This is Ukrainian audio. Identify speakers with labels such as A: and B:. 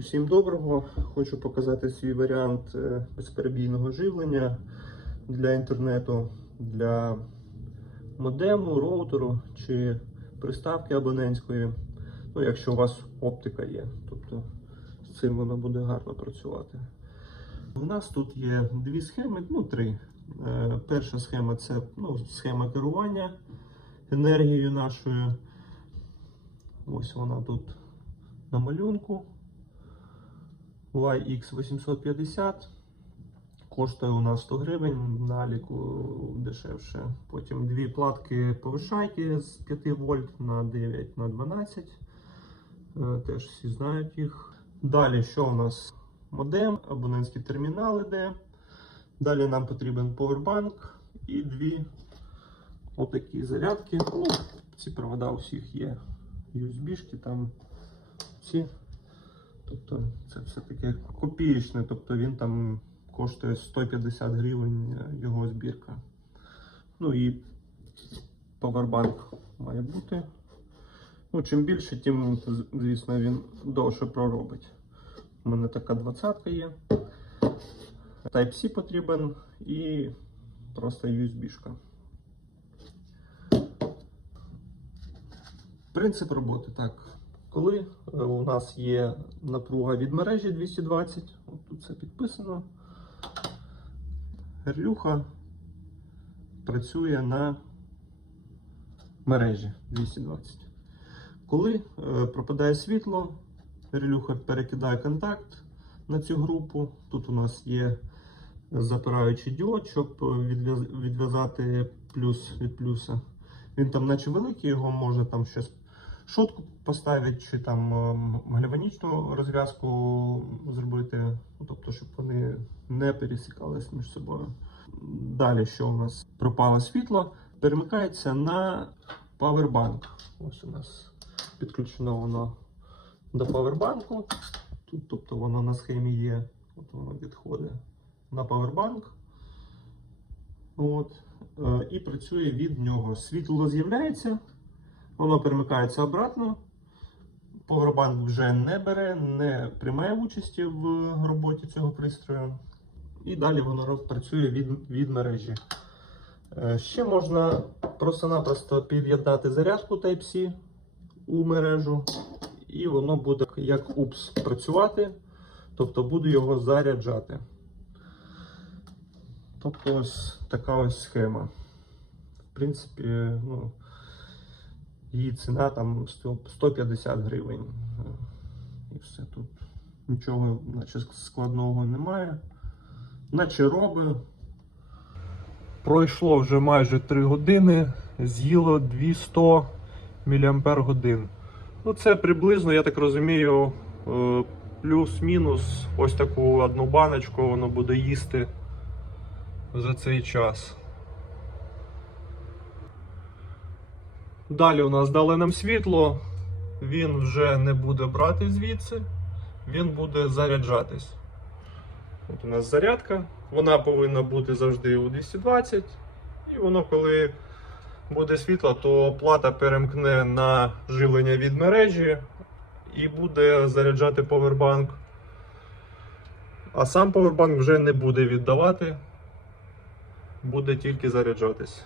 A: Усім доброго! Хочу показати свій варіант е, безперебійного живлення для інтернету, для модему, роутеру чи приставки абонентської. Ну, якщо у вас оптика є, тобто з цим воно буде гарно працювати. У нас тут є дві схеми, ну три. Е, Перша схема це ну, схема керування енергією нашою. Ось вона тут на малюнку. YX850 коштує у нас 100 гривень, наліку дешевше. Потім дві платки повишайки з 5 вольт на 9 на 12. Е, Теж всі знають їх. Далі, що у нас? Модем, абонентський термінал іде. Далі нам потрібен повербанк і дві отакі зарядки. Ну, ці провода у всіх є. USB-шки там ці. Тобто це все таке копієчне, тобто він там коштує 150 гривень е, його збірка. Ну і повербанк має бути. Ну, чим більше, тим, звісно, він довше проробить. У мене така 20 є. Type-C потрібен і просто USB-шка. Принцип роботи так. Коли е, у нас є напруга від мережі 220, от тут це підписано, герлюха працює на мережі 220. Коли е, пропадає світло, герлюха перекидає контакт на цю групу. Тут у нас є запираючий діод, щоб відв'язати плюс від плюса. Він там, наче великий, його можна там щось шотку поставити, чи там ем, гальванічну розв'язку зробити, ну, тобто, щоб вони не пересікались між собою. Далі, що у нас пропало світло, перемикається на павербанк. Ось у нас підключено воно до павербанку. Тут, тобто, воно на схемі є, от воно відходить на павербанк. От. Е, І працює від нього. Світло з'являється, воно перемикається обратно. Powerbank вже не бере, не приймає участі в роботі цього пристрою. І далі воно працює від, від мережі. Е, Ще можна просто-напросто під'єднати зарядку Type-C у мережу, і воно буде як UPS працювати, тобто буду його заряджати. Тобто ось така ось схема. В принципі, ну, її ціна там 150 гривень. І все тут нічого наче складного немає. Наче роби. Пройшло вже майже 3 години, з'їло 200 мАч. Ну, це приблизно, я так розумію, е, плюс-мінус ось таку одну баночку воно буде їсти за цей час. Далі у нас дали нам світло, він вже не буде брати звідси, він буде заряджатись. От у нас зарядка, вона повинна бути завжди у 220, і воно, коли буде світло, то плата перемкне на живлення від мережі і буде заряджати повербанк. А сам повербанк вже не буде віддавати, буде тільки заряджатись.